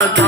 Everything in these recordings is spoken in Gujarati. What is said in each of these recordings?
Okay.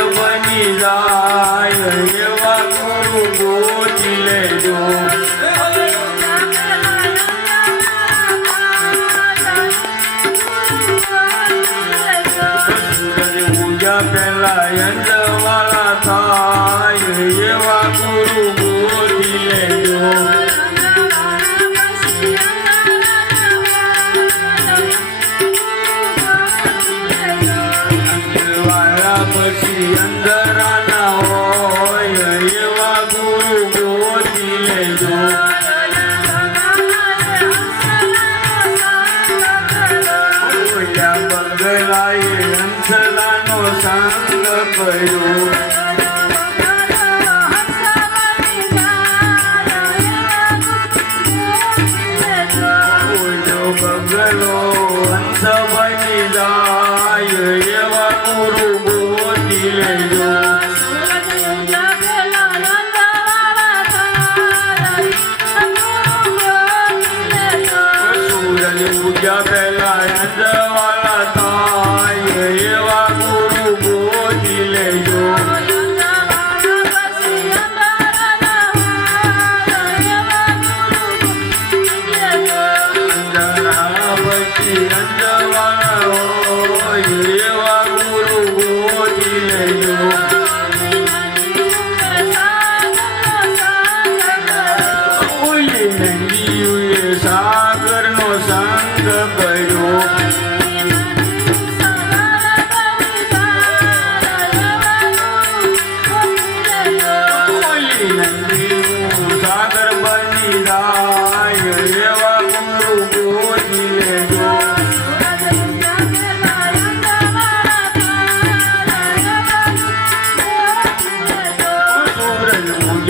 પેલા યંજવાળા થા. ગયું Yeah, man. અંજવાળો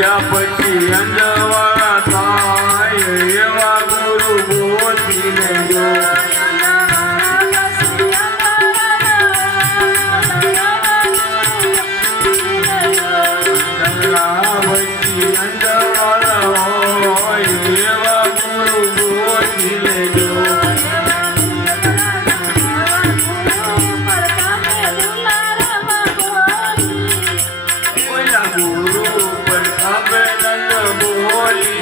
ગયા પછી અંજવાળા થાય એવા ગુરુ ગોતીને જો. Para